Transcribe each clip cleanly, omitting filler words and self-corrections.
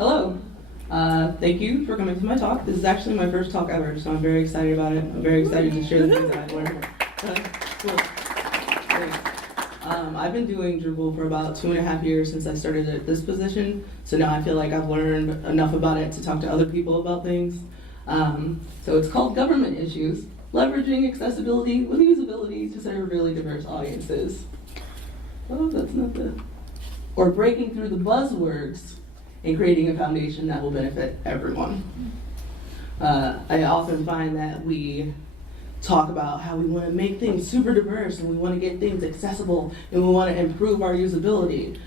Hello. Thank you for coming to my talk. This is actually my first talk ever, so I'm very excited about it. I'm very excited to share the things that I've learned. Cool. Great. I've been doing Drupal for about 2.5 years since I started at this position, so now I feel like I've learned enough about it to talk to other people about things. So it's called Government Issues, Leveraging Accessibility with Usability to Serve Really Diverse Audiences. Oh, that's not the... Or breaking through the buzzwords and creating a foundation that will benefit everyone. I often find that we talk about how we want to make things super diverse and we want to get things accessible and we want to improve our usability,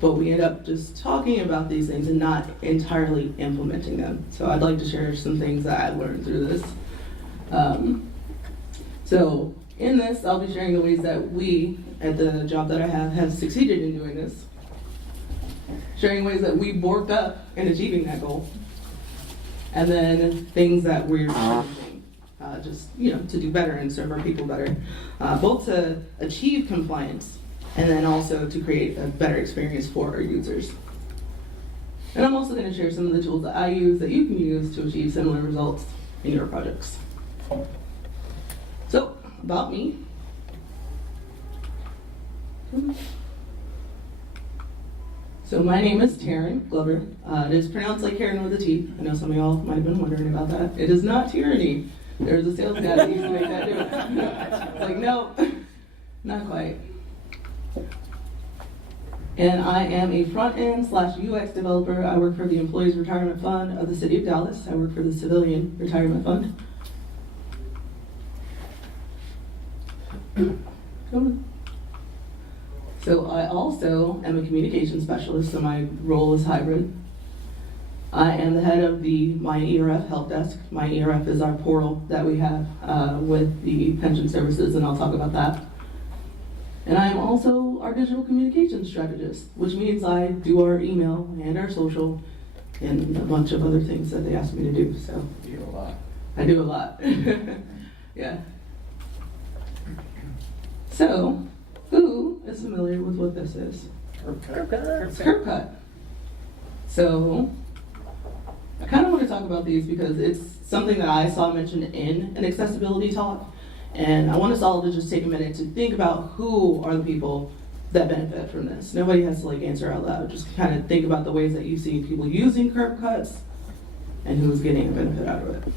but we end up just talking about these things and not entirely implementing them. So I'd like to share some things that I learned through this. So in this, I'll be sharing the ways that we, at the job that I have succeeded in doing this. Sharing ways that we worked up in achieving that goal. And then things that we're changing, to do better and serve our people better. Both to achieve compliance and then also to create a better experience for our users. And I'm also going to share some of the tools that I use that you can use to achieve similar results in your projects. So, about me. So my name is Tearyne Glover. It is pronounced like Karen with a T. I know some of y'all might have been wondering about that. It is not Tearyne. There's a sales guy that used to make that joke. It's like, no, not quite. And I am a front-end/UX developer. I work for the Employees Retirement Fund of the City of Dallas. I work for the Civilian Retirement Fund. Come on. So I also am a communication specialist, so my role is hybrid. I am the head of the myERF help desk. myERF is our portal that we have with the pension services, and I'll talk about that. And I am also our digital communications strategist, which means I do our email and our social and a bunch of other things that they ask me to do. So You do a lot. I do a lot. Yeah. So, who is familiar with what this is? It's curb cut. So, I kind of want to talk about these because it's something that I saw mentioned in an accessibility talk, and I want us all to just take a minute to think about who are the people that benefit from this. Nobody has to answer out loud. Just kind of think about the ways that you see people using curb cuts and who's getting a benefit out of it.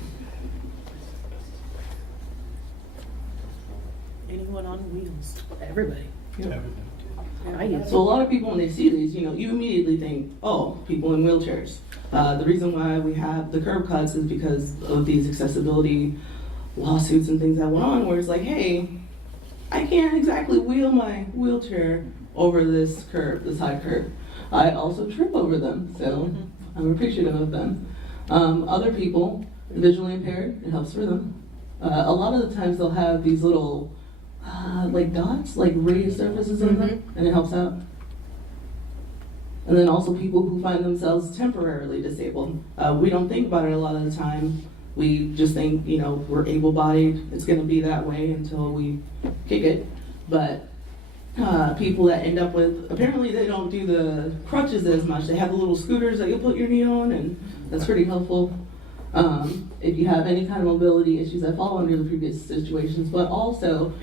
Anyone on wheels? Everybody. Yeah. I use So a lot of people, when they see these, you immediately think, oh, people in wheelchairs. The reason why we have the curb cuts is because of these accessibility lawsuits and things that went on, where it's like, hey, I can't exactly wheel my wheelchair over this curb, this high curb. I also trip over them, so I'm appreciative of them. Other people, visually impaired, it helps for them. A lot of the times they'll have these little dots, raised surfaces in them, and it helps out. And then also people who find themselves temporarily disabled. We don't think about it a lot of the time. We just think, we're able-bodied, it's gonna be that way until we kick it. But people that end up with, apparently they don't do the crutches as much. They have the little scooters that you'll put your knee on, and that's pretty helpful. If you have any kind of mobility issues that fall under the previous situations, but also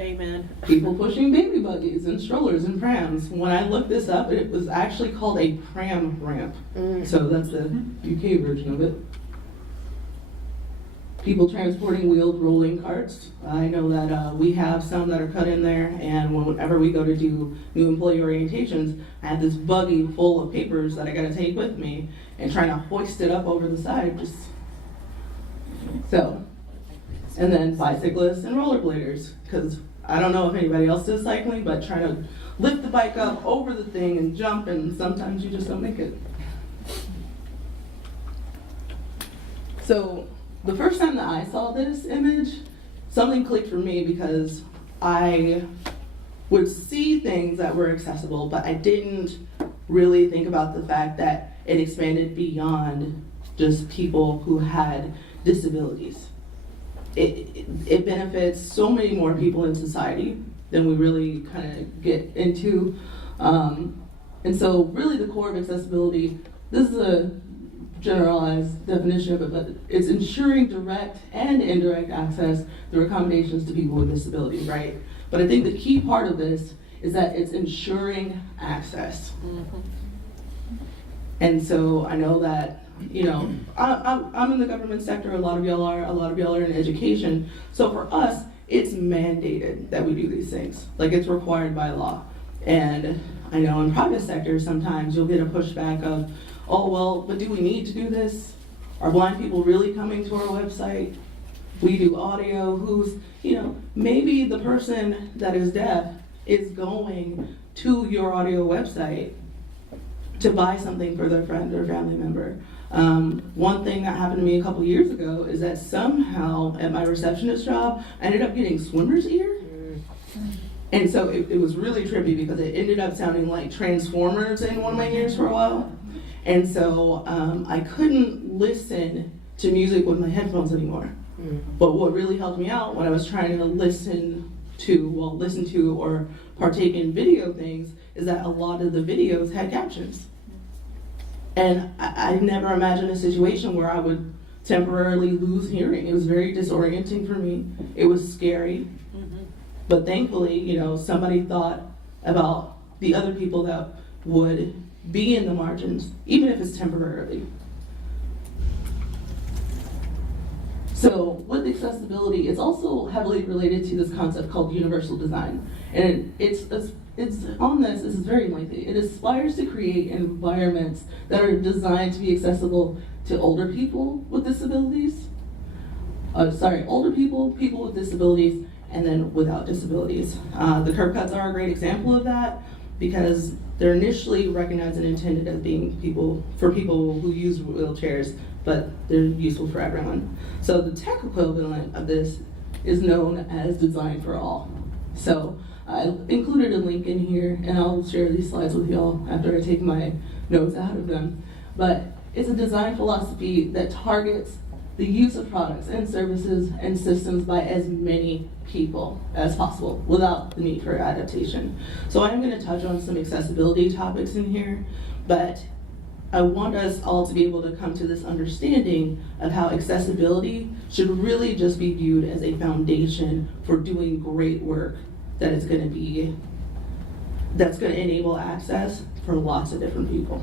people pushing baby buggies and strollers and prams. When I looked this up, it was actually called a pram ramp. So that's the UK version of it. People transporting wheeled rolling carts. I know that we have some that are cut in there, and whenever we go to do new employee orientations, I have this buggy full of papers that I gotta take with me and trying to hoist it up over the side. So, and then bicyclists and rollerbladers, because I don't know if anybody else does cycling, but trying to lift the bike up over the thing and jump, and sometimes you just don't make it. So, the first time that I saw this image, something clicked for me because I would see things that were accessible, but I didn't really think about the fact that it expanded beyond just people who had disabilities. It benefits so many more people in society than we really kind of get into. And so really the core of accessibility, this is generalized definition of it, but it's ensuring direct and indirect access through accommodations to people with disabilities, right? But I think the key part of this is that it's ensuring access. And so I know that, you know, I'm in the government sector, a lot of y'all are in education. So for us, it's mandated that we do these things. Like, it's required by law. And I know in private sector, sometimes you'll get a pushback of, oh, well, but do we need to do this? Are blind people really coming to our website? We do audio, maybe the person that is deaf is going to your audio website to buy something for their friend or family member. One thing that happened to me a couple years ago is that somehow at my receptionist job, I ended up getting swimmer's ear. And so it was really trippy because it ended up sounding like Transformers in one of my ears for a while. And so I couldn't listen to music with my headphones anymore. But what really helped me out when I was trying to listen to or partake in video things is that a lot of the videos had captions. And I never imagined a situation where I would temporarily lose hearing. It was very disorienting for me. It was scary. But thankfully, somebody thought about the other people that would be in the margins, even if it's temporarily. So with accessibility, it's also heavily related to this concept called universal design. And it's on this is very lengthy. It aspires to create environments that are designed to be accessible to older people with disabilities. Older people with disabilities, and then without disabilities. The curb cuts are a great example of that because they're initially recognized and intended as being for people who use wheelchairs, but they're useful for everyone. So the tech equivalent of this is known as Design for All. So I included a link in here, and I'll share these slides with y'all after I take my notes out of them. But it's a design philosophy that targets the use of products and services and systems by as many people as possible without the need for adaptation. So I'm going to touch on some accessibility topics in here, but I want us all to be able to come to this understanding of how accessibility should really just be viewed as a foundation for doing great work that's going to enable access for lots of different people.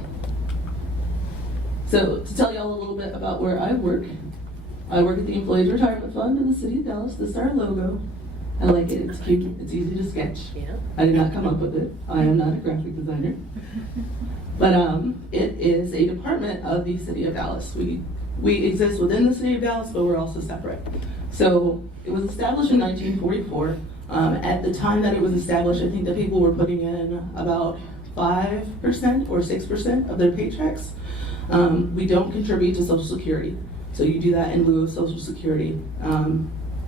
So to tell y'all a little bit about where I work at the Employees Retirement Fund in the city of Dallas. This is our logo. I like it, it's cute, it's easy to sketch. Yeah. I did not come up with it. I am not a graphic designer. But it is a department of the city of Dallas. We exist within the city of Dallas, but we're also separate. So it was established in 1944. At the time that it was established, I think that people were putting in about 5% or 6% of their paychecks. We don't contribute to Social Security. So you do that in lieu of Social Security.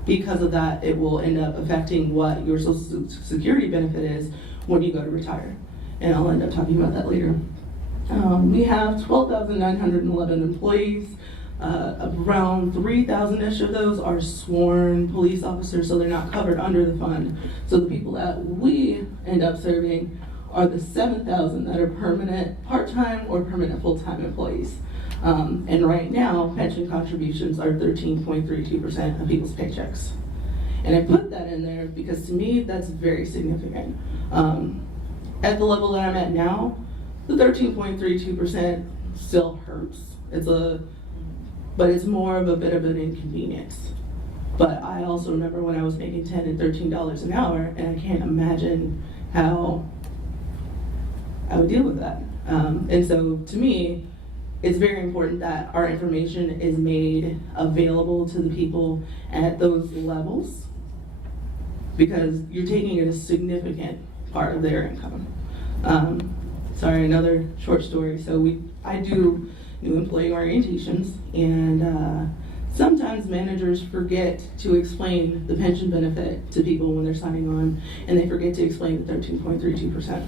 Because of that, it will end up affecting what your Social Security benefit is when you go to retire. And I'll end up talking about that later. We have 12,911 employees. Around 3,000-ish of those are sworn police officers, so they're not covered under the fund. So the people that we end up serving are the 7,000 that are permanent part-time or permanent full-time employees. And right now, pension contributions are 13.32% of people's paychecks. And I put that in there because to me, that's very significant. At the level that I'm at now, the 13.32% still hurts. But it's more of a bit of an inconvenience. But I also remember when I was making $10 and $13 an hour, and I can't imagine how I would deal with that. And so to me, it's very important that our information is made available to the people at those levels because you're taking a significant part of their income. Another short story. So I do new employee orientations, and sometimes managers forget to explain the pension benefit to people when they're signing on, and they forget to explain the 13.32%.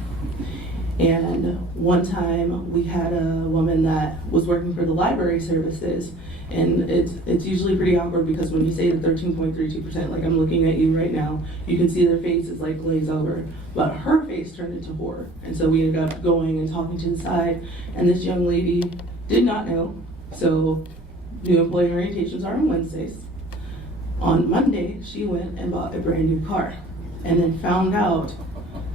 And one time we had a woman that was working for the library services, and it's usually pretty awkward because when you say the 13.32%, like I'm looking at you right now, you can see their faces like glaze over. But her face turned into horror. And so we ended up going and talking to the side, and this young lady did not know So new employee orientations are on Wednesdays. On Monday, she went and bought a brand new car and then found out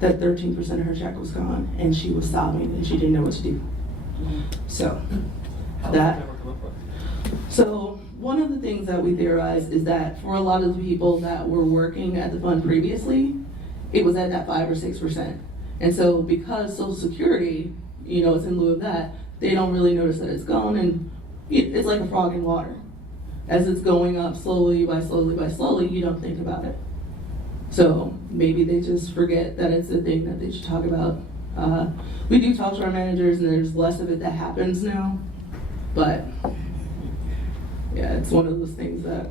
that 13% of her check was gone and she was sobbing and she didn't know what to do. So so one of the things that we theorize is that for a lot of the people that were working at the fund previously, it was at that 5 or 6%. And so because Social Security, it's in lieu of that, they don't really notice that it's gone, and it's like a frog in water. As it's going up slowly by slowly, you don't think about it. So maybe they just forget that it's a thing that they should talk about. We do talk to our managers, and there's less of it that happens now, but yeah, it's one of those things that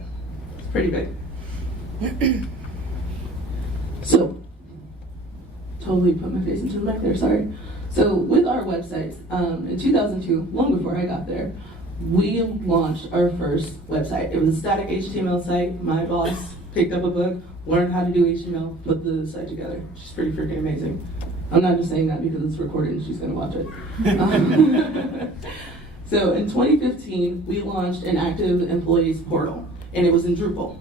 it's pretty big. So, totally put my face into the mic there, sorry. So with our websites, in 2002, long before I got there, we launched our first website. It was a static HTML site. My boss picked up a book, learned how to do HTML, put the site together. She's pretty freaking amazing. I'm not just saying that because it's recorded and she's gonna watch it. So in 2015, we launched an active employees portal, and it was in Drupal.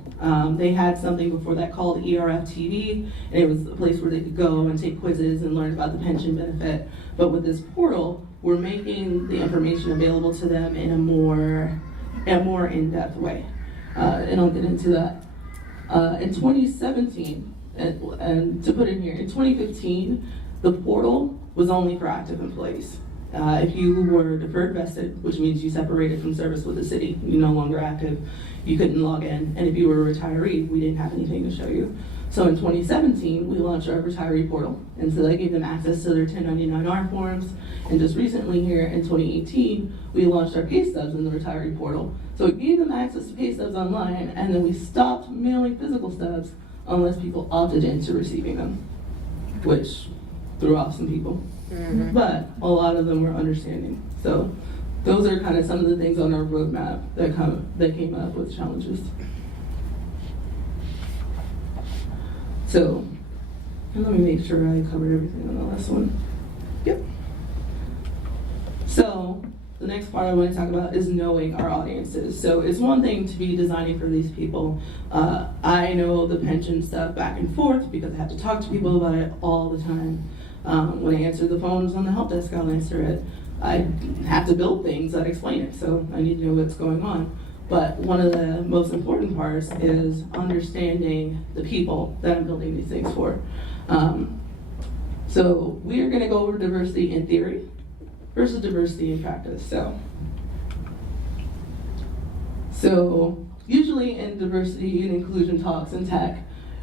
They had something before that called ERF TV, and it was a place where they could go and take quizzes and learn about the pension benefit. But with this portal, we're making the information available to them in a more in-depth way. And I'll get into that. In 2017, and to put in here, in 2015, the portal was only for active employees. If you were deferred vested, which means you separated from service with the city, you're no longer active, you couldn't log in. And if you were a retiree, we didn't have anything to show you. So in 2017, we launched our retiree portal. And so that gave them access to their 1099-R forms. And just recently here in 2018, we launched our pay stubs in the retiree portal. So it gave them access to pay stubs online, and then we stopped mailing physical stubs unless people opted into receiving them, which threw off some people. Mm-hmm. But a lot of them were understanding. So those are kind of some of the things on our roadmap that came up with challenges. So, and let me make sure I covered everything on the last one. Yep. So the next part I want to talk about is knowing our audiences. So it's one thing to be designing for these people. I know the pension stuff back and forth because I have to talk to people about it all the time. When I answer the phones on the help desk, I'll answer it. I have to build things that explain it, so I need to know what's going on. But one of the most important parts is understanding the people that I'm building these things for. So we are going to go over diversity in theory versus diversity in practice. So usually in diversity and inclusion talks in tech,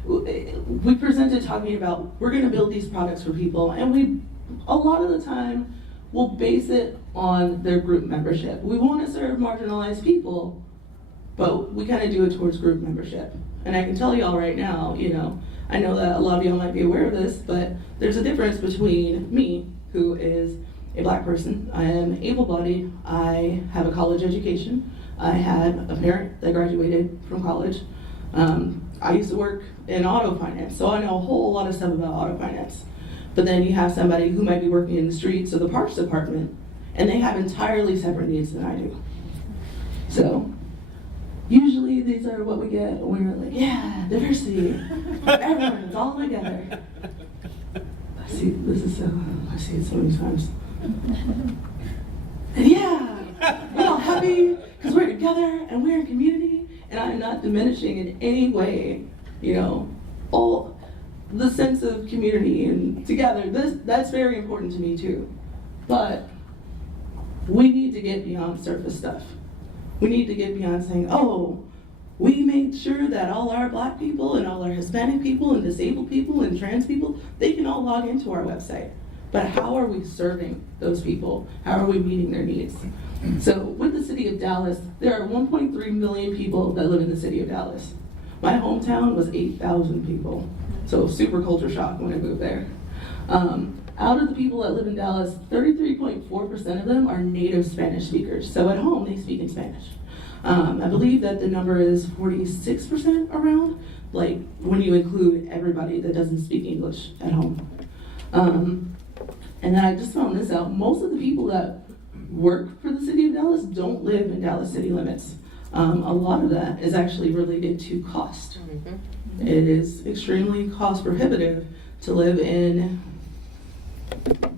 we presented talking about we're going to build these products for people, and we a lot of the time will base it on their group membership. We want to serve marginalized people, but we kind of do it towards group membership. And I can tell y'all right now, I know that a lot of y'all might be aware of this, but there's a difference between me, who is a Black person. I am able-bodied. I have a college education. I had a parent that graduated from college. I used to work in auto finance, so I know a whole lot of stuff about auto finance. But then you have somebody who might be working in the streets or the parks department, and they have entirely separate needs than I do. So usually these are what we get when we're like, yeah, diversity, everyone, it's all together. I see it so many times. And yeah, we're all happy because we're together and we're in community. And I'm not diminishing in any way, all the sense of community and together. That's very important to me too. But we need to get beyond surface stuff. We need to get beyond saying, oh, we made sure that all our Black people and all our Hispanic people and disabled people and trans people, they can all log into our website. But how are we serving those people? How are we meeting their needs? So with the city of Dallas, there are 1.3 million people that live in the city of Dallas. My hometown was 8,000 people. So super culture shock when I moved there. Out of the people that live in Dallas, 33.4% of them are native Spanish speakers. So at home, they speak in Spanish. I believe that the number is 46% around, like when you include everybody that doesn't speak English at home. And then I just found this out. Most of the people that work for the city of Dallas don't live in Dallas city limits. A lot of that is actually related to cost. It is extremely cost prohibitive to live in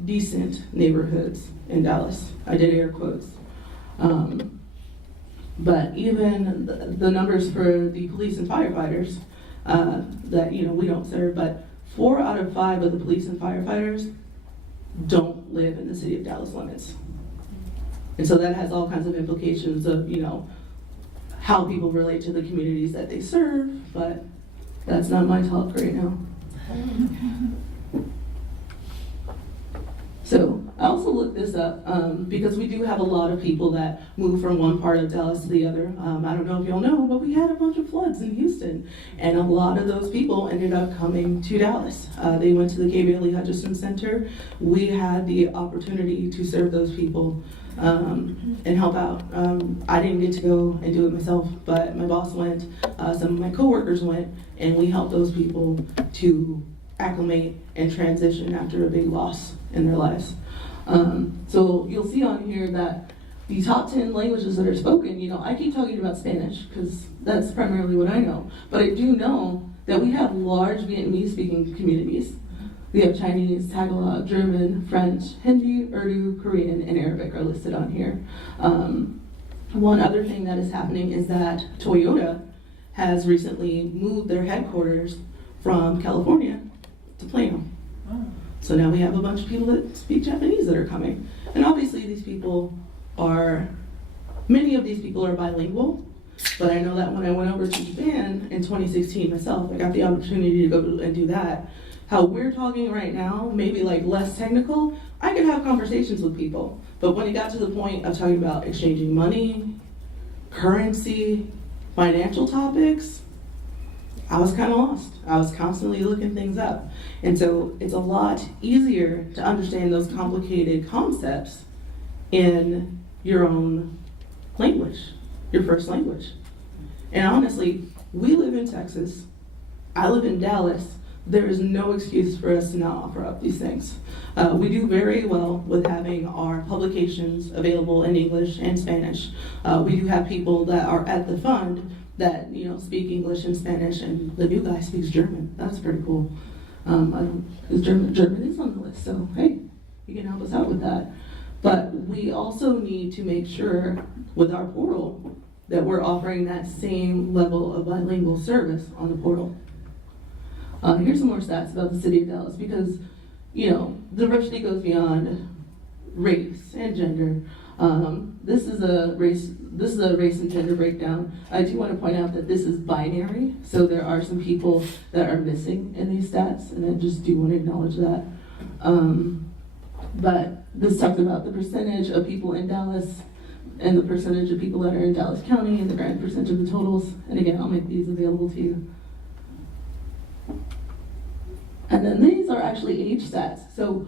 decent neighborhoods in Dallas. I did air quotes. But even the numbers for the police and firefighters that we don't serve, but 4 out of 5 of the police and firefighters don't live in the city of Dallas limits. And so that has all kinds of implications of, how people relate to the communities that they serve, but that's not my talk right now. So I also looked this up because we do have a lot of people that move from one part of Dallas to the other. I don't know if y'all know, but we had a bunch of floods in Houston, and a lot of those people ended up coming to Dallas. They went to the K. Bailey Hutchison Center. We had the opportunity to serve those people and help out. I didn't get to go and do it myself, but my boss went, some of my coworkers went, and we helped those people to acclimate and transition after a big loss in their lives. So you'll see on here that the top 10 languages that are spoken, I keep talking about Spanish because that's primarily what I know, but I do know that we have large Vietnamese speaking communities. We have Chinese, Tagalog, German, French, Hindi, Urdu, Korean, and Arabic are listed on here. One other thing that is happening is that Toyota has recently moved their headquarters from California to Plano. So now we have a bunch of people that speak Japanese that are coming. And obviously many of these people are bilingual, but I know that when I went over to Japan in 2016 myself, I got the opportunity to go and do that. How we're talking right now, maybe like less technical, I could have conversations with people. But when it got to the point of talking about exchanging money, currency, financial topics, I was kind of lost. I was constantly looking things up. And so it's a lot easier to understand those complicated concepts in your own language, your first language. And honestly, we live in Texas. I live in Dallas. There is no excuse for us to not offer up these things. We do very well with having our publications available in English and Spanish. We do have people that are at the fund that speak English and Spanish, and the new guy speaks German. That's pretty cool. German is on the list, so hey, you can help us out with that. But we also need to make sure with our portal that we're offering that same level of bilingual service on the portal. Here's some more stats about the city of Dallas, because diversity goes beyond race and gender. This is a race and gender breakdown. I do want to point out that this is binary, so there are some people that are missing in these stats, and I just do want to acknowledge that. But this talks about the percentage of people in Dallas and the percentage of people that are in Dallas County and the grand percentage of the totals. And again, I'll make these available to you. And then these are actually age stats. So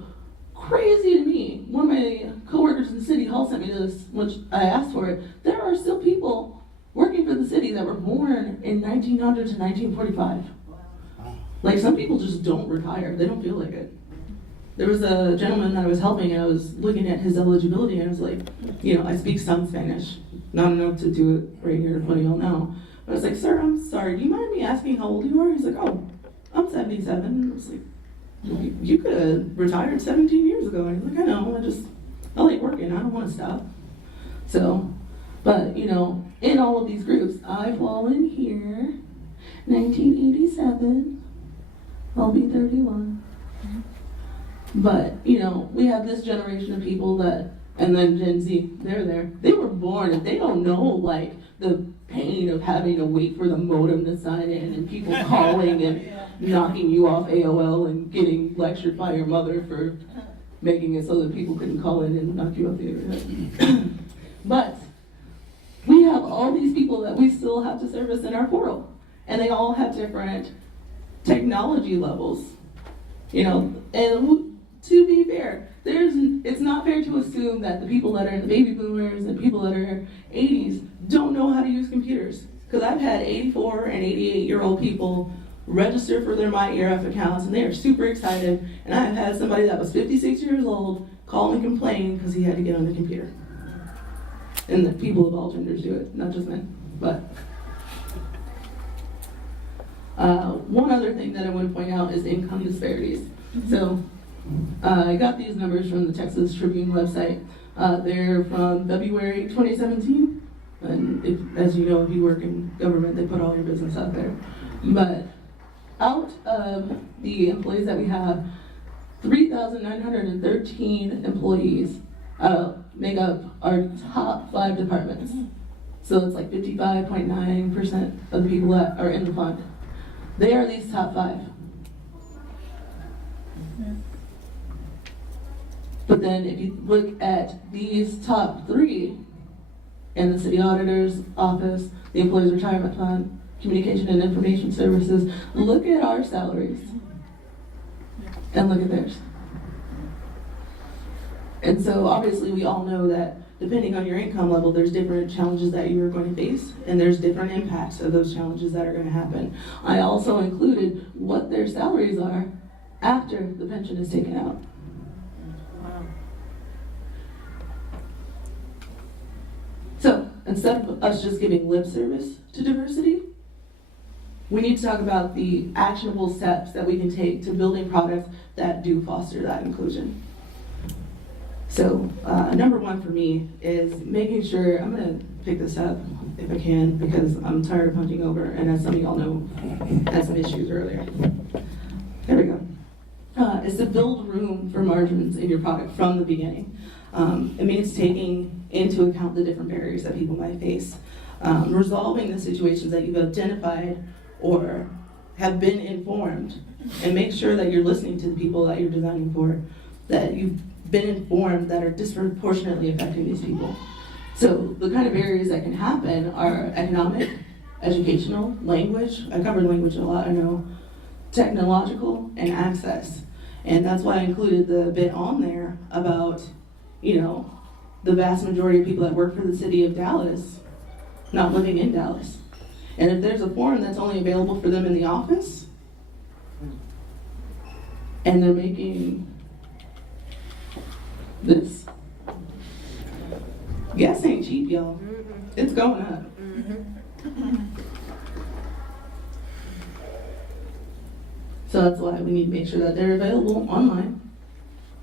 crazy to me, one of my coworkers in City Hall sent me this, which I asked for it. There are still people working for the city that were born in 1900 to 1945. Like, some people just don't retire. They don't feel like it. There was a gentleman that I was helping, and I was looking at his eligibility, and I was like, I speak some Spanish. Not enough to do it right here in front of y'all now. But I was like, sir, I'm sorry, do you mind me asking how old you are? He's like, oh, I'm 77. And I was like, you could have retired 17 years ago. And he's like, I know, I like working, I don't want to stop. So, but in all of these groups, I fall in here, 1987, I'll be 31. But, we have this generation of people and then Gen Z, they're there. They were born and they don't know, like, the pain of having to wait for the modem to sign in and people calling and knocking you off AOL and getting lectured by your mother for making it so that people couldn't call in and knock you off the internet. But we have all these people that we still have to service in our portal, and they all have different technology levels, and to be fair, it's not fair to assume that the people that are the baby boomers and people that are 80s don't know how to use computers. Because I've had 84 and 88-year-old people register for their myERF accounts, and they are super excited. And I've had somebody that was 56 years old call and complain because he had to get on the computer. And that people of all genders do it, not just men. But one other thing that I want to point out is income disparities. So I got these numbers from the Texas Tribune website. They're from February 2017. And as you know, if you work in government, they put all your business out there. But out of the employees that we have, 3,913 employees make up our top 5 departments. So it's like 55.9% of the people that are in the fund. They are these top 5. But then if you look at these top 3 in the city auditor's office, the employees retirement fund, communication and information services, look at our salaries and look at theirs. And so obviously we all know that depending on your income level, there's different challenges that you're going to face, and there's different impacts of those challenges that are going to happen. I also included what their salaries are after the pension is taken out. Wow. So instead of us just giving lip service to diversity, we need to talk about the actionable steps that we can take to building products that do foster that inclusion. So number 1 for me is making sure, I'm going to pick this up if I can because I'm tired of hunting over, and as some of y'all know, had some issues earlier. There we go. Is to build room for margins in your product from the beginning. It means taking into account the different barriers that people might face, resolving the situations that you've identified or have been informed, and make sure that you're listening to the people that you're designing for, that you've been informed that are disproportionately affecting these people. So the kind of barriers that can happen are economic, educational, language, I covered language a lot, I know, technological, and access. And that's why I included the bit on there about, the vast majority of people that work for the city of Dallas not living in Dallas. And if there's a form that's only available for them in the office, and they're making this, gas ain't cheap, y'all. It's going up. So that's why we need to make sure that they're available online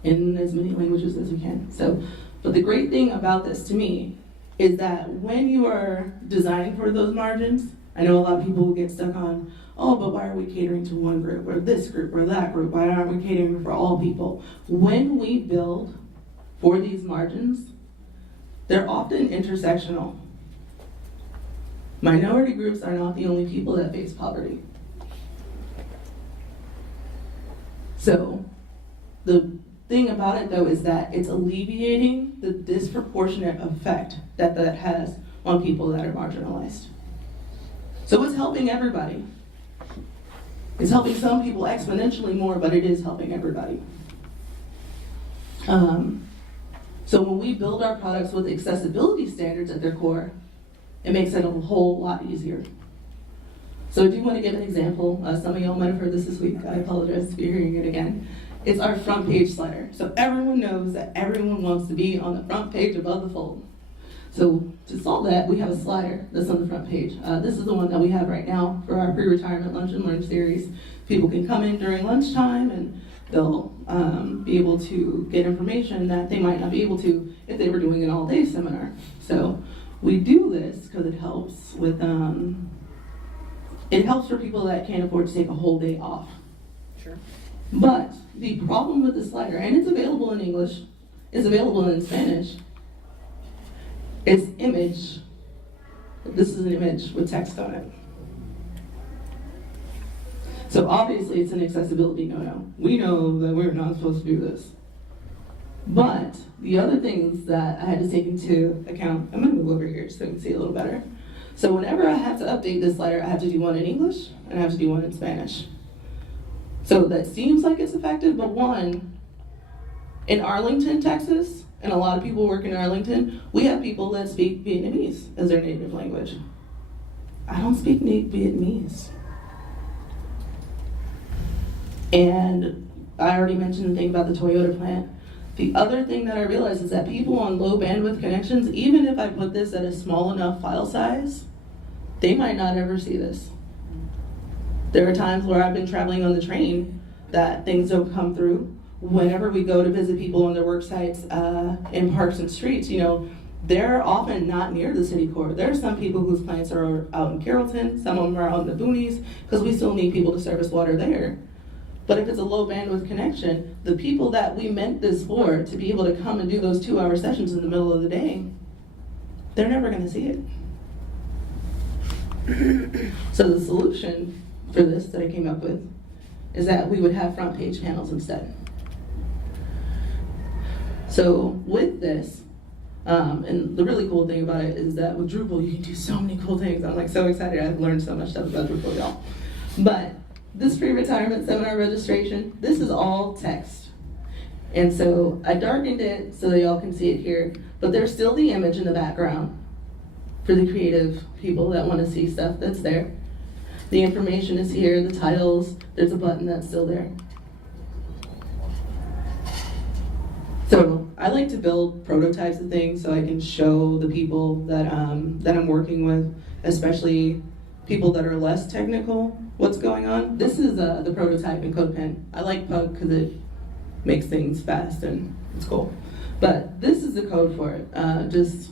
in as many languages as we can. So, but the great thing about this to me is that when you are designing for those margins, I know a lot of people will get stuck on, oh, but why are we catering to one group or this group or that group? Why aren't we catering for all people? When we build for these margins, they're often intersectional. Minority groups are not the only people that face poverty. So the thing about it though is that it's alleviating the disproportionate effect that that has on people that are marginalized. So it's helping everybody. It's helping some people exponentially more, but it is helping everybody. So when we build our products with accessibility standards at their core, it makes it a whole lot easier. So I do want to give an example. Some of y'all might have heard this week. I apologize if you're hearing it again. It's our front page slider. So everyone knows that everyone wants to be on the front page above the fold. So to solve that, we have a slider that's on the front page. This is the one that we have right now for our pre-retirement lunch and learn series. People can come in during lunchtime and they'll be able to get information that they might not be able to if they were doing an all-day seminar. So we do this because it helps with, it helps for people that can't afford to take a whole day off. Sure. But the problem with the slider, and it's available in English, it's available in Spanish, it's image. This is an image with text on it. So obviously it's an accessibility no-no. We know that we're not supposed to do this. But the other things that I had to take into account, I'm gonna move over here so you can see a little better. So whenever I have to update this slider, I have to do one in English and I have to do one in Spanish. So that seems like it's effective, but one, in Arlington, Texas, and a lot of people work in Arlington, we have people that speak Vietnamese as their native language. I don't speak Vietnamese. And I already mentioned the thing about the Toyota plant. The other thing that I realized is that people on low bandwidth connections, even if I put this at a small enough file size, they might not ever see this. There are times where I've been traveling on the train that things don't come through. Whenever we go to visit people on their work sites in parks and streets, they're often not near the city core. There are some people whose plants are out in Carrollton, some of them are out in the boonies, because we still need people to service water there. But if it's a low bandwidth connection, the people that we meant this for, to be able to come and do those 2-hour sessions in the middle of the day, they're never gonna see it. So the solution for this that I came up with is that we would have front page panels instead. So with this, and the really cool thing about it is that with Drupal, you can do so many cool things. I'm like so excited. I've learned so much stuff about Drupal, y'all. But this pre-retirement seminar registration, this is all text. And so I darkened it so that y'all can see it here, but there's still the image in the background for the creative people that want to see stuff that's there. The information is here, the titles, there's a button that's still there. So I like to build prototypes of things so I can show the people that I'm working with, especially people that are less technical, what's going on. This is the prototype in CodePen. I like Pug because it makes things fast and it's cool. But this is the code for it. Just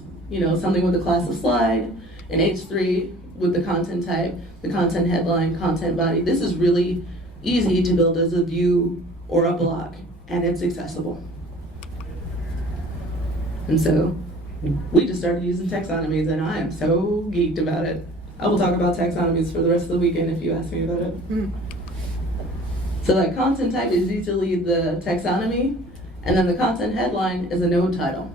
something with a class of slide, an H3 with the content type, the content headline, content body. This is really easy to build as a view or a block, and it's accessible. And so we just started using taxonomies, and I am so geeked about it. I will talk about taxonomies for the rest of the weekend if you ask me about it. So that content type is usually the taxonomy, and then the content headline is a node title.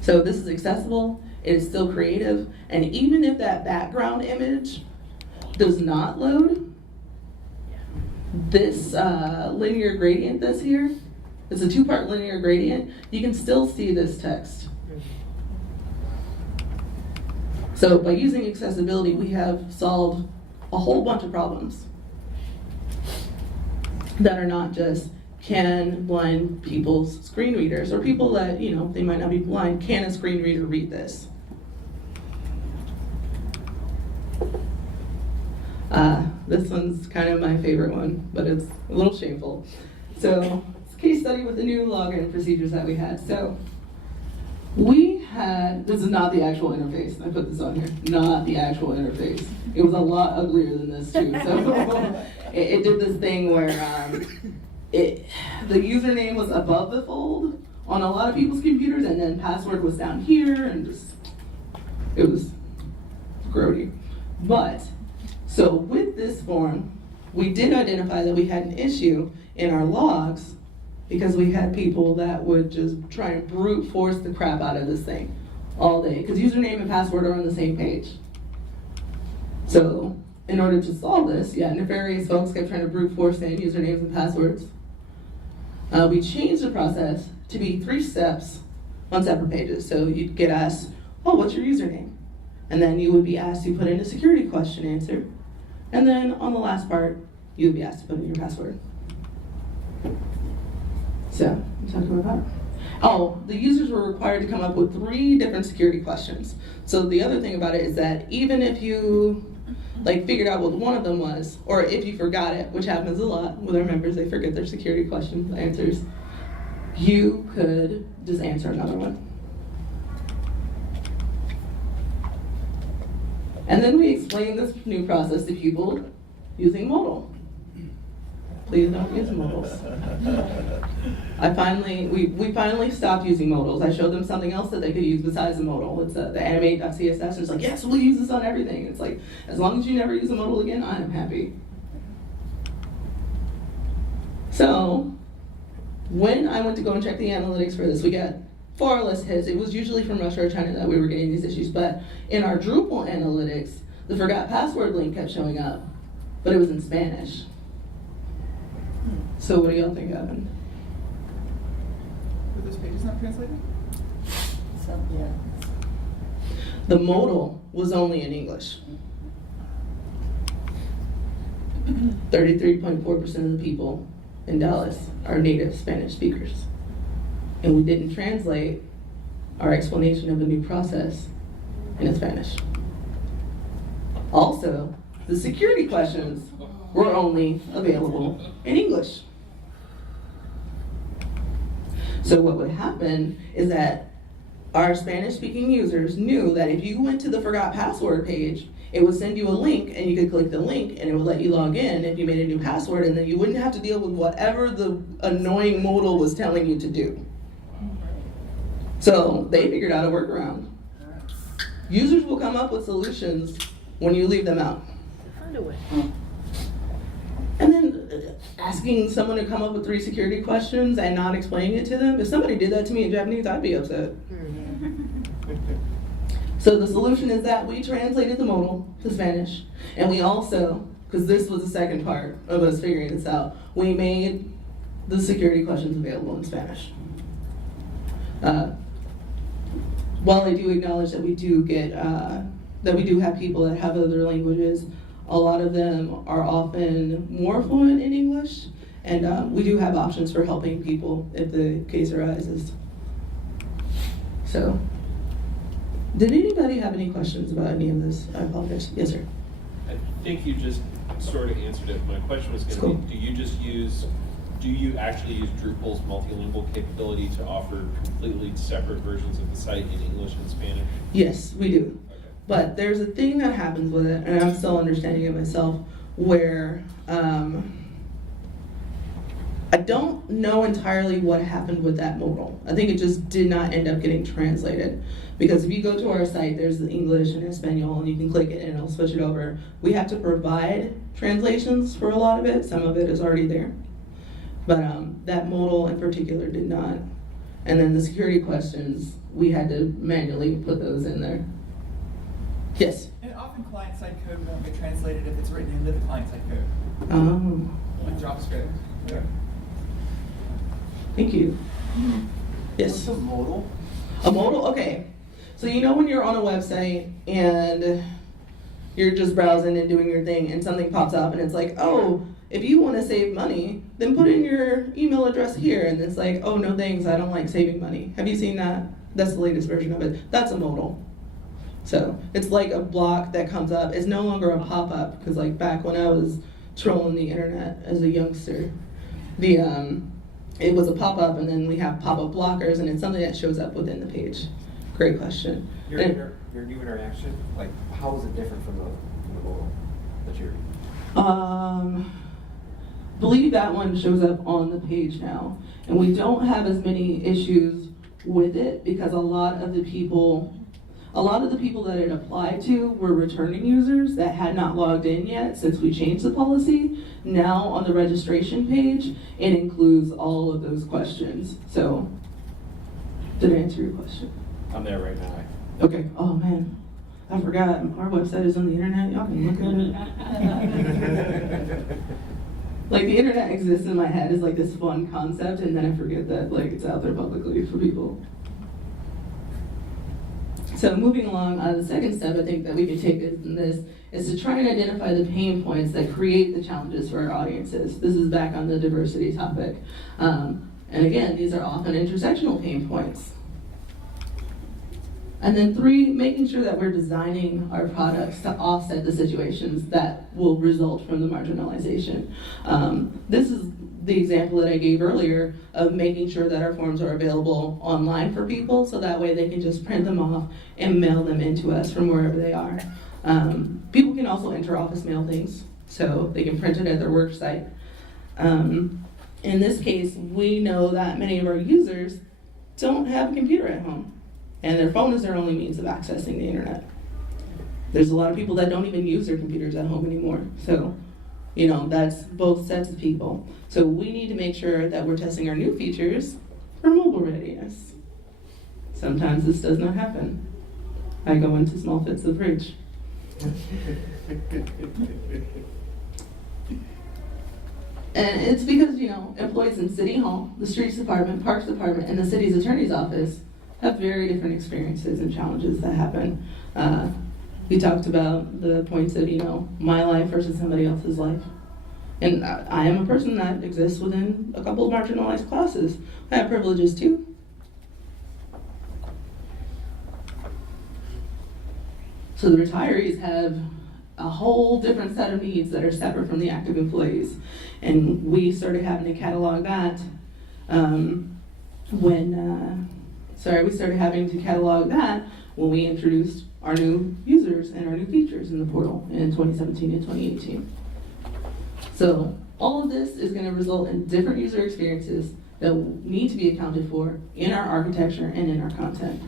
So this is accessible, it is still creative, and even if that background image does not load, this linear gradient that's here, it's a 2-part linear gradient, you can still see this text. So by using accessibility, we have solved a whole bunch of problems that are not just, can blind people's screen readers, or people that, they might not be blind, can a screen reader read this? This one's kind of my favorite one, but it's a little shameful. So it's a case study with the new login procedures that we had. So we had, this is not the actual interface. I put this on here, not the actual interface. It was a lot uglier than this too. So it did this thing where the username was above the fold on a lot of people's computers, and then password was down here, and just, it was grody. But, so with this form, we did identify that we had an issue in our logs because we had people that would just try and brute force the crap out of this thing all day, because username and password are on the same page. So in order to solve this, nefarious folks kept trying to brute force in usernames and passwords. We changed the process to be 3 steps on separate pages. So you'd get asked, what's your username? And then you would be asked to put in a security question answer. And then on the last part, you would be asked to put in your password. So, I'm talking about that. The users were required to come up with 3 different security questions. So the other thing about it is that even if you figured out what one of them was, or if you forgot it, which happens a lot with our members, they forget their security question answers, you could just answer another one. And then we explained this new process to people using modal. Please don't use modals. We finally stopped using modals. I showed them something else that they could use besides the modal. It's the animate.css, and it's like, yes, we'll use this on everything. It's like, as long as you never use a modal again, I am happy. So, when I went to go and check the analytics for this, we got far less hits. It was usually from Russia or China that we were getting these issues, but in our Drupal analytics, the forgot password link kept showing up, but it was in Spanish. So what do y'all think happened? Were those pages not translated? So, yeah. The modal was only in English. 33.4% of the people in Dallas are native Spanish speakers. and we didn't translate our explanation of the new process in Spanish. Also, the security questions were only available in English. So what would happen is that our Spanish-speaking users knew that if you went to the forgot password page, it would send you a link and you could click the link and it would let you log in if you made a new password, and then you wouldn't have to deal with whatever the annoying modal was telling you to do. So they figured out a workaround. Users will come up with solutions when you leave them out. And then asking someone to come up with 3 security questions and not explaining it to them, if somebody did that to me in Japanese, I'd be upset. So the solution is that we translated the modal to Spanish, and we also, because this was the second part of us figuring this out, we made the security questions available in Spanish. While I do acknowledge that we do get, that we do have people that have other languages, a lot of them are often more fluent in English, and we do have options for helping people if the case arises. So, did anybody have any questions about any of this? I apologize. Yes, sir. I think you just sort of answered it. My question was going to be, do you actually use Drupal's multilingual capability to offer completely separate versions of the site in English and Spanish? Yes, we do. Okay. But there's a thing that happens with it, and I'm still understanding it myself, where I don't know entirely what happened with that modal. I think it just did not end up getting translated. Because if you go to our site, there's the English and Espanol, and you can click it and it'll switch it over. We have to provide translations for a lot of it. Some of it is already there. But that modal in particular did not. And then the security questions, we had to manually put those in there. Yes? And often client-side code won't get translated if it's written into the client-side code. Like JavaScript. Yeah. Thank you. Yes? What's a modal? A modal? Okay. So you know when you're on a website and you're just browsing and doing your thing and something pops up and it's like, oh, if you want to save money, then put in your email address here. And it's like, oh, no thanks, I don't like saving money. Have you seen that? That's the latest version of it. That's a modal. So it's like a block that comes up. It's no longer a pop-up, because like back when I was trolling the internet as a youngster, it was a pop-up, and then we have pop-up blockers, and it's something that shows up within the page. Great question. Your new interaction, like how is it different from the modal that you're? Believe that one shows up on the page now, and we don't have as many issues with it because a lot of the people that it applied to were returning users that had not logged in yet since we changed the policy. Now on the registration page, it includes all of those questions. So, did I answer your question? I'm there right now. Okay. Oh man, I forgot. Our website is on the internet. Y'all can look at it. Like the internet exists in my head as like this fun concept, and then I forget that like it's out there publicly for people. So moving along, the second step I think that we can take in this is to try and identify the pain points that create the challenges for our audiences. This is back on the diversity topic. And again, these are often intersectional pain points. And then 3, making sure that we're designing our products to offset the situations that will result from the marginalization. This is the example that I gave earlier of making sure that our forms are available online for people, so that way they can just print them off and mail them into us from wherever they are. People can also inter-office mail things, so they can print it at their work site. In this case, we know that many of our users don't have a computer at home, and their phone is their only means of accessing the internet. There's a lot of people that don't even use their computers at home anymore. So, you know, that's both sets of people. So we need to make sure that we're testing our new features for mobile readiness. Sometimes this does not happen. I go into small fits of rage. And it's because, you know, employees in City Hall, the Streets Department, Parks Department, and the city's attorney's office have very different experiences and challenges that happen. We talked about the points of, you know, my life versus somebody else's life. And I am a person that exists within a couple of marginalized classes. I have privileges too. So the retirees have a whole different set of needs that are separate from the active employees. And we started having to catalog that when we introduced our new users and our new features in the portal in 2017 and 2018. So all of this is going to result in different user experiences that need to be accounted for in our architecture and in our content.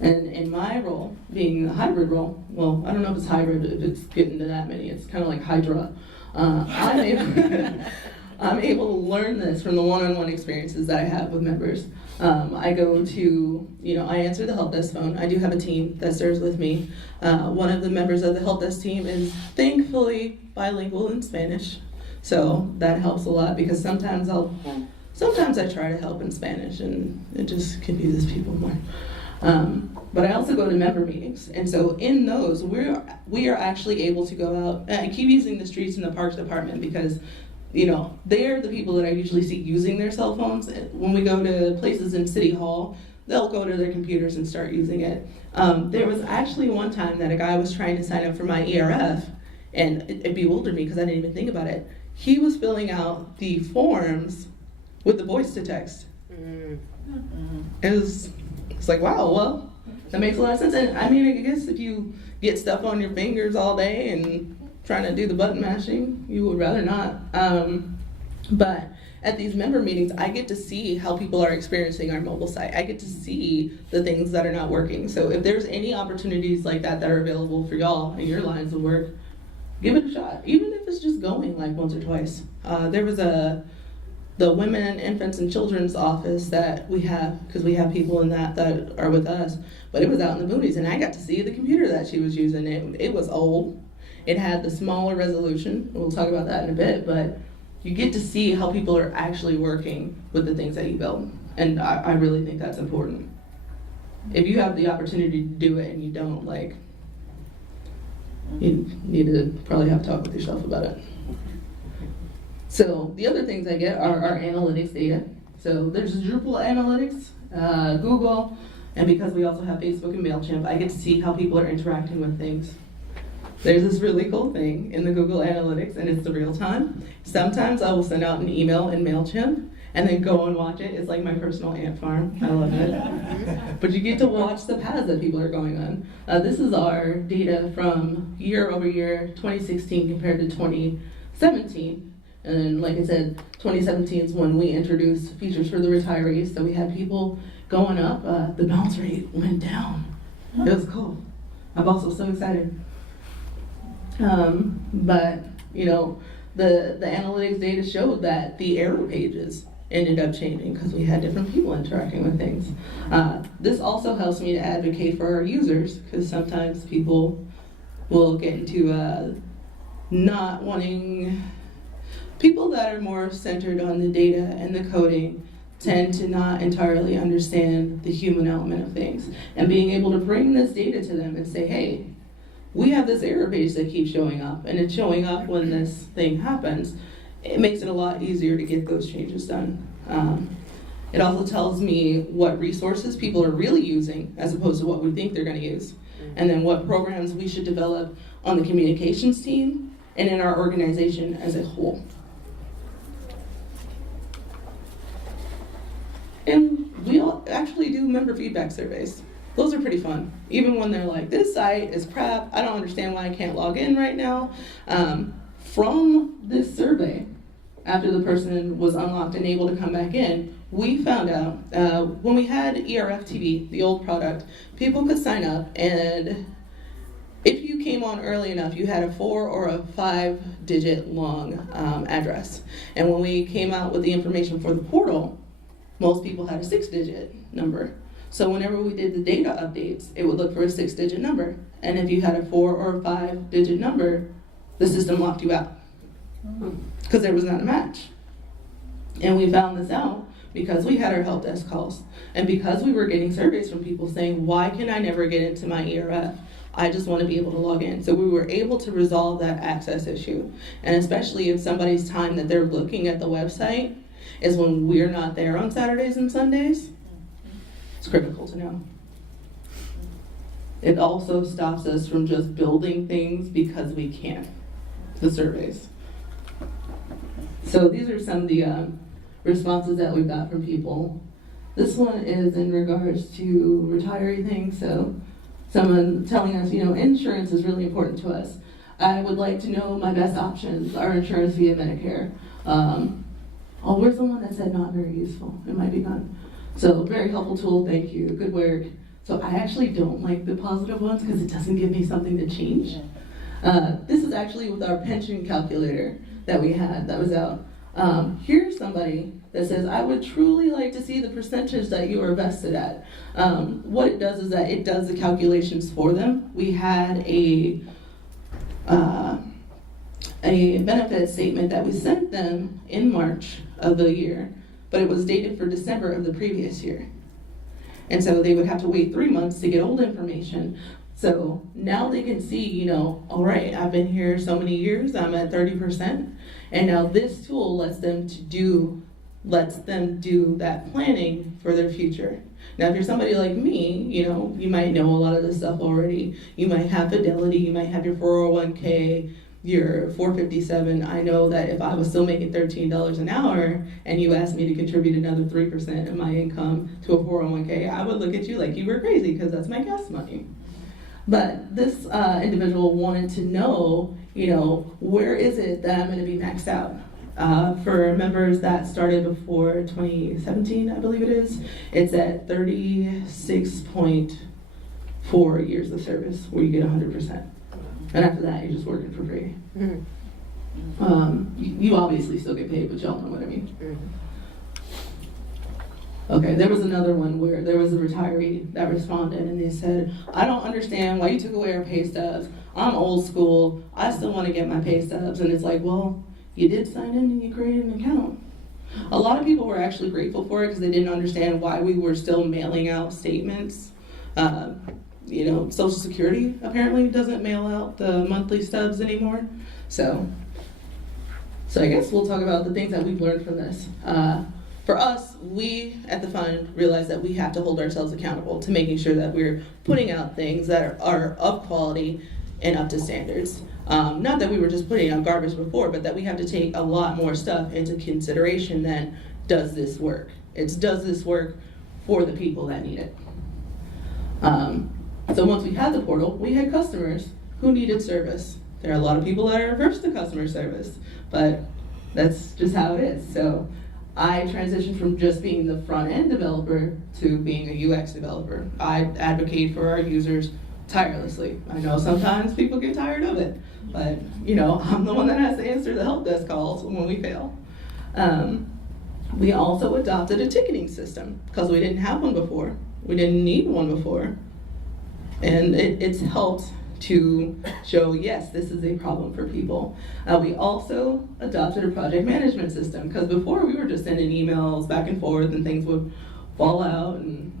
And in my role, being a hybrid role, well, I don't know if it's hybrid, if it's getting to that many, it's kind of like Hydra. I'm able to learn this from the one-on-one experiences that I have with members. I go to, I answer the help desk phone. I do have a team that serves with me. One of the members of the help desk team is thankfully bilingual in Spanish. So that helps a lot because sometimes I try to help in Spanish and it just confuses people more. But I also go to member meetings, and so in those, we are actually able to go out, and I keep using the streets and the parks department because, they're the people that I usually see using their cell phones. When we go to places in City Hall, they'll go to their computers and start using it. There was actually one time that a guy was trying to sign up for myERF, and it bewildered me because I didn't even think about it. He was filling out the forms with the voice to text. It's like, wow, well, that makes a lot of sense. And I mean, I guess if you get stuff on your fingers all day and trying to do the button mashing, you would rather not. But at these member meetings, I get to see how people are experiencing our mobile site. I get to see the things that are not working. So if there's any opportunities like that are available for y'all in your lines of work, give it a shot. Even if it's just going like once or twice. There was the Women, Infants, and Children's office that we have, because we have people in that are with us, but it was out in the boonies, and I got to see the computer that she was using. It was old. It had the smaller resolution. We'll talk about that in a bit, but you get to see how people are actually working with the things that you build, and I really think that's important. If you have the opportunity to do it and you don't, you need to probably have a talk with yourself about it. So the other things I get are our analytics data. So there's Drupal analytics, Google, and because we also have Facebook and MailChimp, I get to see how people are interacting with things. There's this really cool thing in the Google Analytics, and it's the real time. Sometimes I will send out an email in MailChimp and then go and watch it. It's like my personal ant farm. I love it. But you get to watch the paths that people are going on. This is our data from year over year, 2016 compared to 2017. And then, like I said, 2017 is when we introduced features for the retirees. So we had people going up. The bounce rate went down. It was cool. I'm also so excited. But the analytics data showed that the error pages ended up changing because we had different people interacting with things. This also helps me to advocate for our users because sometimes people will get into not wanting. People that are more centered on the data and the coding tend to not entirely understand the human element of things. And being able to bring this data to them and say, hey, we have this error page that keeps showing up, and it's showing up when this thing happens, it makes it a lot easier to get those changes done. It also tells me what resources people are really using as opposed to what we think they're going to use, and then what programs we should develop on the communications team and in our organization as a whole. And we all actually do member feedback surveys. Those are pretty fun. Even when they're like, this site is crap, I don't understand why I can't log in right now. From this survey, after the person was unlocked and able to come back in, we found out when we had ERF TV, the old product, people could sign up, and if you came on early enough, you had a 4 or a 5-digit long address. And when we came out with the information for the portal, most people had a 6-digit number. So whenever we did the data updates, it would look for a 6-digit number. And if you had a 4 or a 5-digit number, the system locked you out because there was not a match. And we found this out because we had our help desk calls. And because we were getting surveys from people saying, why can I never get into myERF? I just want to be able to log in. So we were able to resolve that access issue. And especially if somebody's time that they're looking at the website is when we're not there on Saturdays and Sundays, it's critical to know. It also stops us from just building things because we can, the surveys. So these are some of the responses that we've got from people. This one is in regards to retiree things. So someone telling us, insurance is really important to us. I would like to know my best options are insurance via Medicare. Oh, where's the one that said not very useful? It might be gone. So very helpful tool, thank you, good work. So I actually don't like the positive ones because it doesn't give me something to change. This is actually with our pension calculator that we had that was out. Here's somebody that says, I would truly like to see the percentage that you are vested at. What it does is that it does the calculations for them. We had a benefit statement that we sent them in March of the year, but it was dated for December of the previous year. And so they would have to wait 3 months to get old information. So now they can see, all right, I've been here so many years, I'm at 30%, and now this tool lets them do that planning for their future. Now, if you're somebody like me, you might know a lot of this stuff already. You might have Fidelity, you might have your 401k, your 457. I know that if I was still making $13 an hour and you asked me to contribute another 3% of my income to a 401k, I would look at you like you were crazy because that's my gas money. But this individual wanted to know, where is it that I'm going to be maxed out? For members that started before 2017, I believe it is, it's at 36.4 years of service where you get 100%. And after that, you're just working for free. You obviously still get paid, but y'all know what I mean. Okay, there was another one where there was a retiree that responded and they said, I don't understand why you took away our pay stubs. I'm old school. I still want to get my pay stubs. And it's like, well, you did sign in and you created an account. A lot of people were actually grateful for it because they didn't understand why we were still mailing out statements. Social Security apparently doesn't mail out the monthly stubs anymore. So I guess we'll talk about the things that we've learned from this. For us, we at the fund realize that we have to hold ourselves accountable to making sure that we're putting out things that are of quality and up to standards. Not that we were just putting out garbage before, but that we have to take a lot more stuff into consideration than does this work? Does this work for the people that need it? So once we had the portal, we had customers who needed service. There are a lot of people that are averse to customer service, but that's just how it is. So I transitioned from just being the front-end developer to being a UX developer. I advocate for our users tirelessly. I know sometimes people get tired of it, but I'm the one that has to answer the help desk calls when we fail. We also adopted a ticketing system because we didn't have one before. We didn't need one before. And it's helped to show, yes, this is a problem for people. We also adopted a project management system because before we were just sending emails back and forth and things would fall out and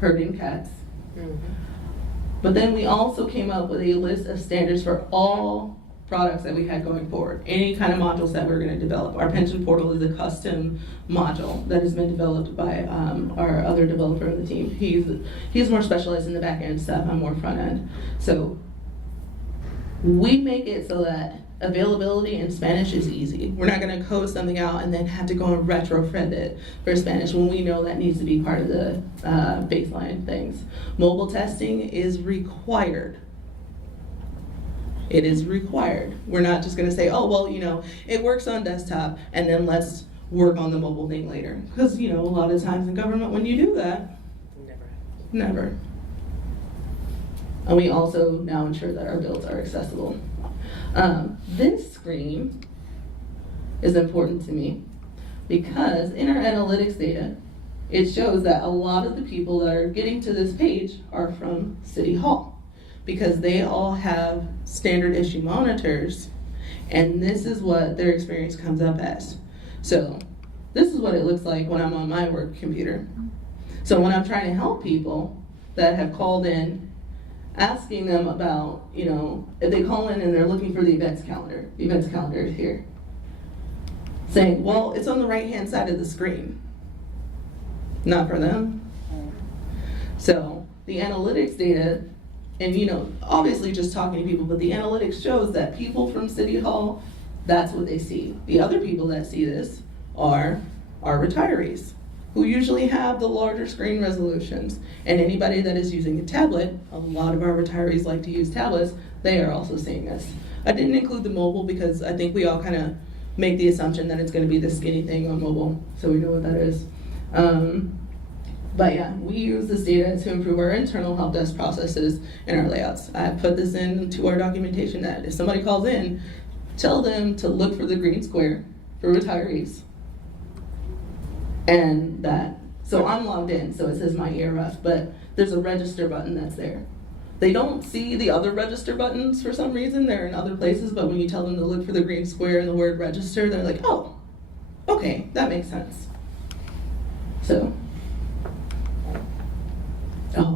herding cats. But then we also came up with a list of standards for all products that we had going forward, any kind of modules that we're going to develop. Our pension portal is a custom module that has been developed by our other developer in the team. He's more specialized in the back end stuff, I'm more front end. So we make it so that availability in Spanish is easy. We're not going to code something out and then have to go and retrofit it for Spanish when we know that needs to be part of the baseline things. Mobile testing is required. It is required. We're not just going to say, oh, well, it works on desktop and then let's work on the mobile thing later. Because, a lot of times in government when you do that, never. And we also now ensure that our builds are accessible. This screen is important to me because in our analytics data, it shows that a lot of the people that are getting to this page are from City Hall because they all have standard issue monitors and this is what their experience comes up as. So this is what it looks like when I'm on my work computer. So when I'm trying to help people that have called in, asking them about, if they call in and they're looking for the events calendar is here. Saying, well, it's on the right-hand side of the screen. Not for them. So the analytics data, and obviously just talking to people, but the analytics shows that people from City Hall, that's what they see. The other people that see this are our retirees, who usually have the larger screen resolutions. And anybody that is using a tablet, a lot of our retirees like to use tablets, they are also seeing this. I didn't include the mobile because I think we all kind of make the assumption that it's going to be the skinny thing on mobile, so we know what that is. But yeah, we use this data to improve our internal help desk processes and our layouts. I put this into our documentation that if somebody calls in, tell them to look for the green square for retirees. And that, so I'm logged in, so it says myERF, but there's a register button that's there. They don't see the other register buttons for some reason, they're in other places, but when you tell them to look for the green square and the word register, they're like, oh, okay, that makes sense. So,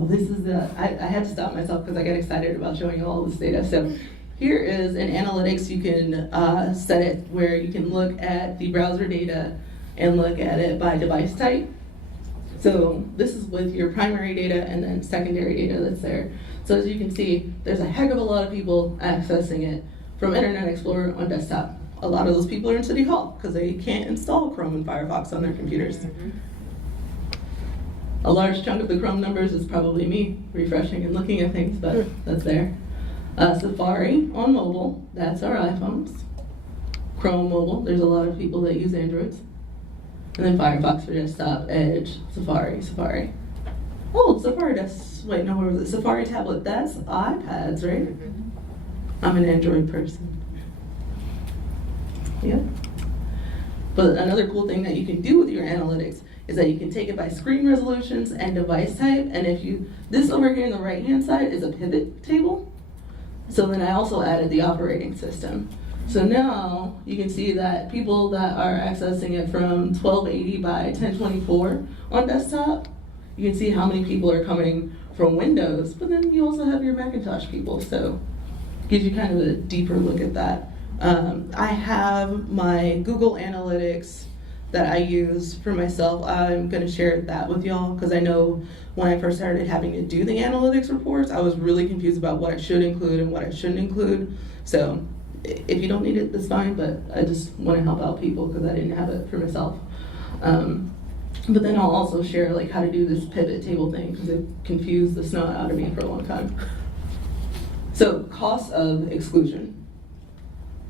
this is I had to stop myself because I get excited about showing you all this data. So here is in analytics, you can set it where you can look at the browser data and look at it by device type. So this is with your primary data and then secondary data that's there. So as you can see, there's a heck of a lot of people accessing it from Internet Explorer on desktop. A lot of those people are in City Hall because they can't install Chrome and Firefox on their computers. A large chunk of the Chrome numbers is probably me refreshing and looking at things, but that's there. Safari on mobile, that's our iPhones. Chrome mobile, there's a lot of people that use Androids. And then Firefox for desktop, Edge, Safari. Oh, where was it? Safari tablet, that's iPads, right? I'm an Android person. Yeah. But another cool thing that you can do with your analytics is that you can take it by screen resolutions and device type, and this over here on the right-hand side is a pivot table. So then I also added the operating system. So now you can see that people that are accessing it from 1280 by 1024 on desktop, you can see how many people are coming from Windows, but then you also have your Macintosh people, so it gives you kind of a deeper look at that. I have my Google Analytics that I use for myself. I'm going to share that with y'all because I know when I first started having to do the analytics reports, I was really confused about what I should include and what I shouldn't include. So if you don't need it, that's fine, but I just want to help out people because I didn't have it for myself. But then I'll also share like how to do this pivot table thing because it confused the snot out of me for a long time. So cost of exclusion.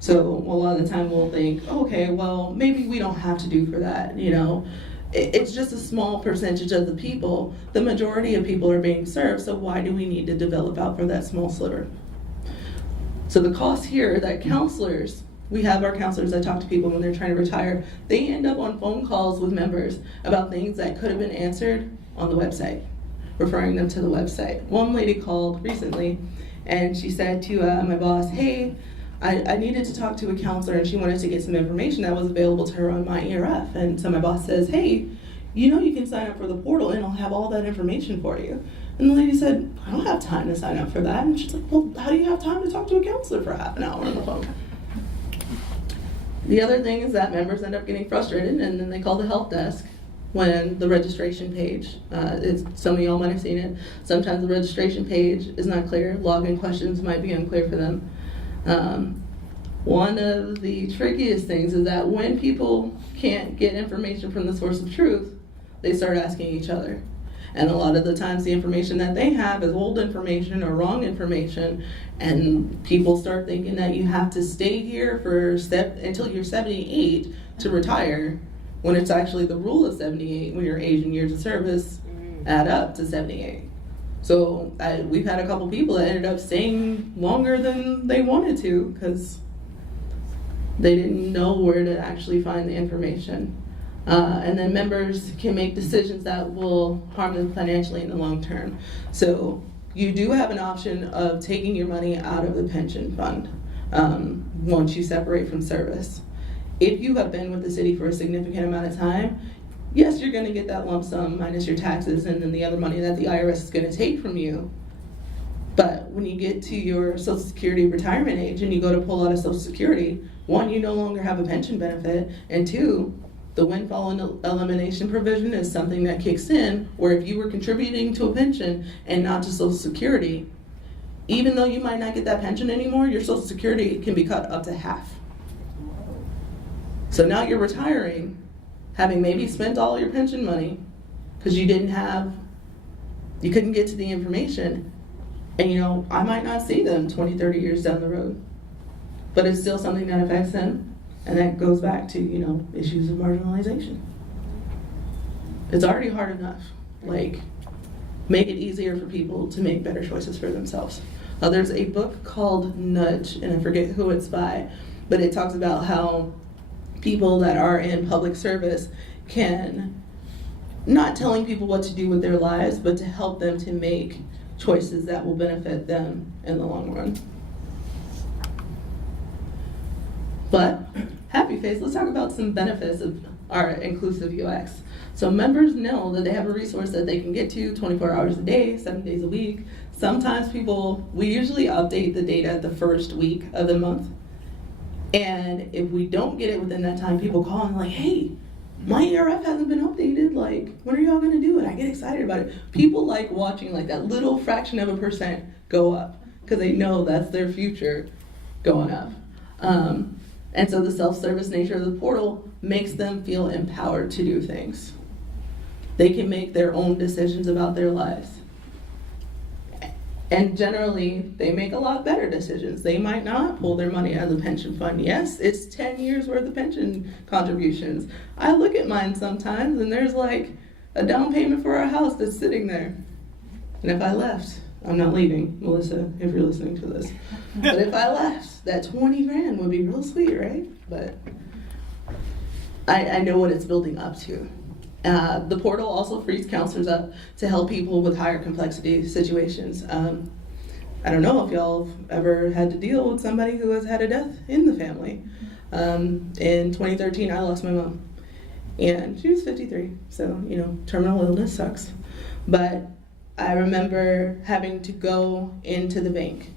So a lot of the time we'll think, okay, well, maybe we don't have to do for that, It's just a small percentage of the people. The majority of people are being served, so why do we need to develop out for that small sliver? So the cost here that we have our counselors that talk to people when they're trying to retire, they end up on phone calls with members about things that could have been answered on the website, referring them to the website. One lady called recently and she said to my boss, hey, I needed to talk to a counselor and she wanted to get some information that was available to her on myERF. And so my boss says, hey, you can sign up for the portal and I'll have all that information for you. And the lady said, I don't have time to sign up for that. And she's like, well, how do you have time to talk to a counselor for half an hour on the phone? The other thing is that members end up getting frustrated and then they call the help desk when the registration page, some of y'all might have seen it, sometimes the registration page is not clear, login questions might be unclear for them. One of the trickiest things is that when people can't get information from the source of truth, they start asking each other. And a lot of the times the information that they have is old information or wrong information, and people start thinking that you have to stay here until you're 78 to retire, when it's actually the rule of 78 when your age and years of service add up to 78. So we've had a couple people that ended up staying longer than they wanted to because they didn't know where to actually find the information. And then members can make decisions that will harm them financially in the long term. So you do have an option of taking your money out of the pension fund once you separate from service. If you have been with the city for a significant amount of time, yes, you're going to get that lump sum minus your taxes and then the other money that the IRS is going to take from you. But when you get to your Social Security retirement age and you go to pull out of Social Security, one, you no longer have a pension benefit, and two, the windfall elimination provision is something that kicks in where if you were contributing to a pension and not to Social Security, even though you might not get that pension anymore, your Social Security can be cut up to half. So now you're retiring, having maybe spent all your pension money because you couldn't get to the information. And I might not see them 20, 30 years down the road, but it's still something that affects them. And that goes back to, issues of marginalization. It's already hard enough. Like, make it easier for people to make better choices for themselves. There's a book called Nudge, and I forget who it's by, but it talks about how people that are in public service can, not telling people what to do with their lives, but to help them to make choices that will benefit them in the long run. But, happy face, let's talk about some benefits of our inclusive UX. So members know that they have a resource that they can get to 24 hours a day, 7 days a week. Sometimes we usually update the data the first week of the month. And if we don't get it within that time, people call and like, hey, myERF hasn't been updated. Like, when are y'all gonna do it? I get excited about it. People like watching like that little fraction of a percent go up because they know that's their future going up. And so the self-service nature of the portal makes them feel empowered to do things. They can make their own decisions about their lives. And generally, they make a lot better decisions. They might not pull their money out of the pension fund. Yes, it's 10 years worth of pension contributions. I look at mine sometimes and there's like a down payment for a house that's sitting there. And if I left, I'm not leaving, Melissa, if you're listening to this. But if I left, that 20 grand would be real sweet, right? But I know what it's building up to. The portal also frees counselors up to help people with higher complexity situations. I don't know if y'all have ever had to deal with somebody who has had a death in the family. In 2013, I lost my mom. And she was 53, so, terminal illness sucks. But I remember having to go into the bank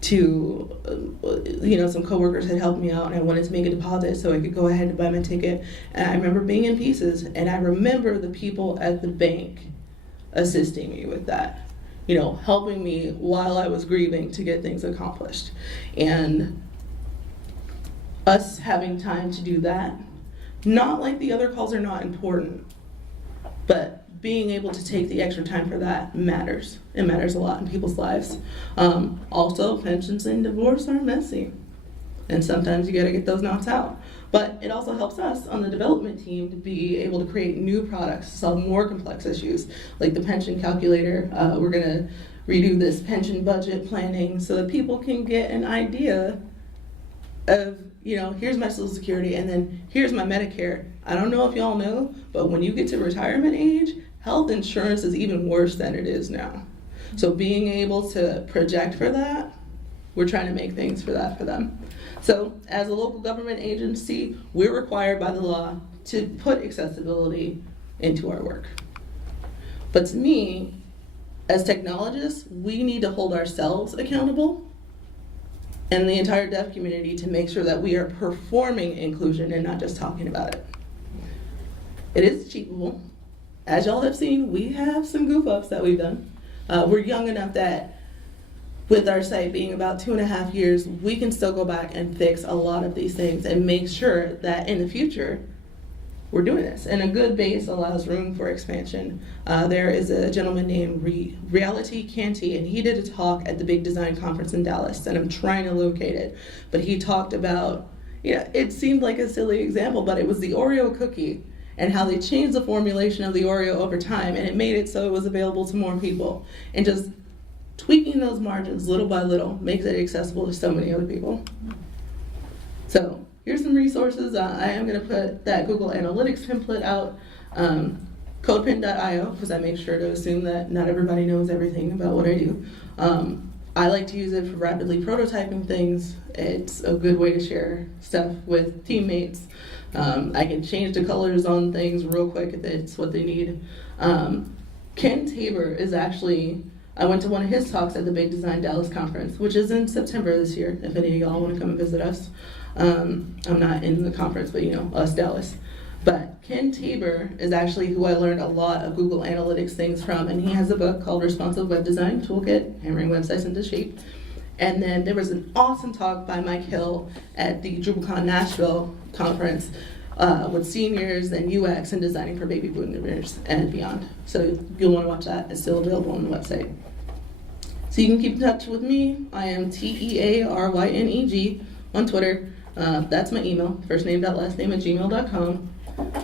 to, some coworkers had helped me out and I wanted to make a deposit so I could go ahead and buy my ticket. And I remember being in pieces and I remember the people at the bank assisting me with that, helping me while I was grieving to get things accomplished. And us having time to do that, not like the other calls are not important, but being able to take the extra time for that matters. It matters a lot in people's lives. Also, pensions and divorce are messy. And sometimes you gotta get those knocked out. But it also helps us on the development team to be able to create new products to solve more complex issues, like the pension calculator. We're gonna redo this pension budget planning so that people can get an idea of, here's my Social Security and then here's my Medicare. I don't know if y'all know, but when you get to retirement age, health insurance is even worse than it is now. So being able to project for that, we're trying to make things for that for them. So as a local government agency, we're required by the law to put accessibility into our work. But to me, as technologists, we need to hold ourselves accountable and the entire deaf community to make sure that we are performing inclusion and not just talking about it. It is achievable. As y'all have seen, we have some goof ups that we've done. We're young enough that with our site being about 2.5 years, we can still go back and fix a lot of these things and make sure that in the future, we're doing this. And a good base allows room for expansion. There is a gentleman named Reality Canty, and he did a talk at the Big Design Conference in Dallas, and I'm trying to locate it. But he talked about, it seemed like a silly example, but it was the Oreo cookie and how they changed the formulation of the Oreo over time, and it made it so it was available to more people. And just tweaking those margins little by little makes it accessible to so many other people. So here's some resources. I am going to put that Google Analytics template out, codepin.io, because I make sure to assume that not everybody knows everything about what I do. I like to use it for rapidly prototyping things. It's a good way to share stuff with teammates. I can change the colors on things real quick if it's what they need. Ken Tabor is actually, I went to one of his talks at the Big Design Dallas conference, which is in September this year, if any of y'all want to come and visit us. I'm not in the conference, but us Dallas. But Ken Tabor is actually who I learned a lot of Google Analytics things from, and he has a book called Responsive Web Design Toolkit, Hammering Websites into Shape. And then there was an awesome talk by Mike Hill at the DrupalCon Nashville conference with seniors and UX and designing for baby boomers and beyond. So you'll want to watch that. It's still available on the website. So you can keep in touch with me. I am TEARYNEG on Twitter. That's my email, firstname.lastname@gmail.com.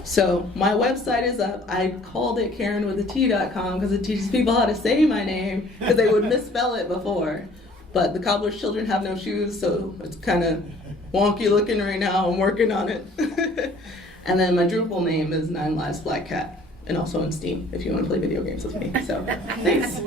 So my website is up. I called it KarenWithAT.com because it teaches people how to say my name because they would misspell it before. But the cobbler's children have no shoes, so it's kind of wonky looking right now. I'm working on it. And then my Drupal name is 9 Lives Black Cat, and also on Steam if you want to play video games with me. So thanks.